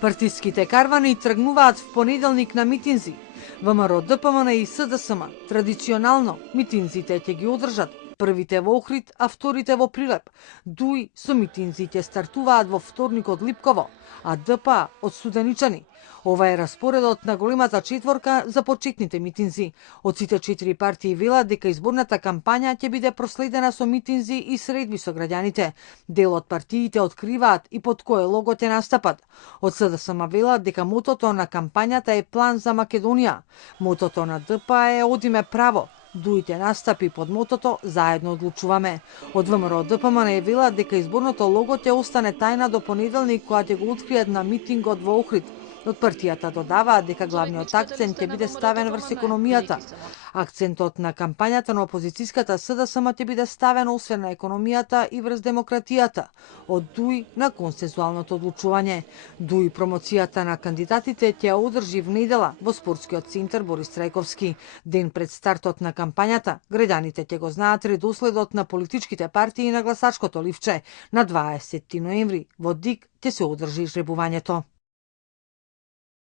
Партиските карвани тргнуваат в понеделник на митинзи. ВМРО, ДПМН и СДСМ традиционално митинзите ќе ги одржат. Првите во Охрид, а вторите во Прилеп. Дуи со митинзите стартуваат во вторник од Липково, а ДПА од Студеничани. Ова е распоредот на големата четворка за почетните митинзи. Од сите 4 партии велат дека изборната кампања ќе биде проследена со митинзи и средби со граѓаните. Дел од партиите откриваат и под кое лого ќе настапат. Од СДСМ велат дека мотото на кампањата е план за Македонија. Мотото на ДПА е одиме право. Дуите настапи под мотото заедно одлучуваме. Од ВМРО ДПМН велат дека изборното лого ќе остане тајна до понеделник кога ќе го откријат на митингот во Охрид. Од партијата додаваат дека главниот акцент ќе биде ставен врз економијата. Акцентот на кампањата на опозицијската СДСМ ќе биде ставен освен на економијата и врз демократијата, од Дуи на консензуалното одлучување. Дуи промоцијата на кандидатите ќе ја одржи в недела во спортскиот центар Борис Трајковски. Ден пред стартот на кампањата, граѓаните ќе го знаат редоследот на политичките партии на гласачкото ливче. На 20 ноември во ДИК ќе се одржи жребувањето.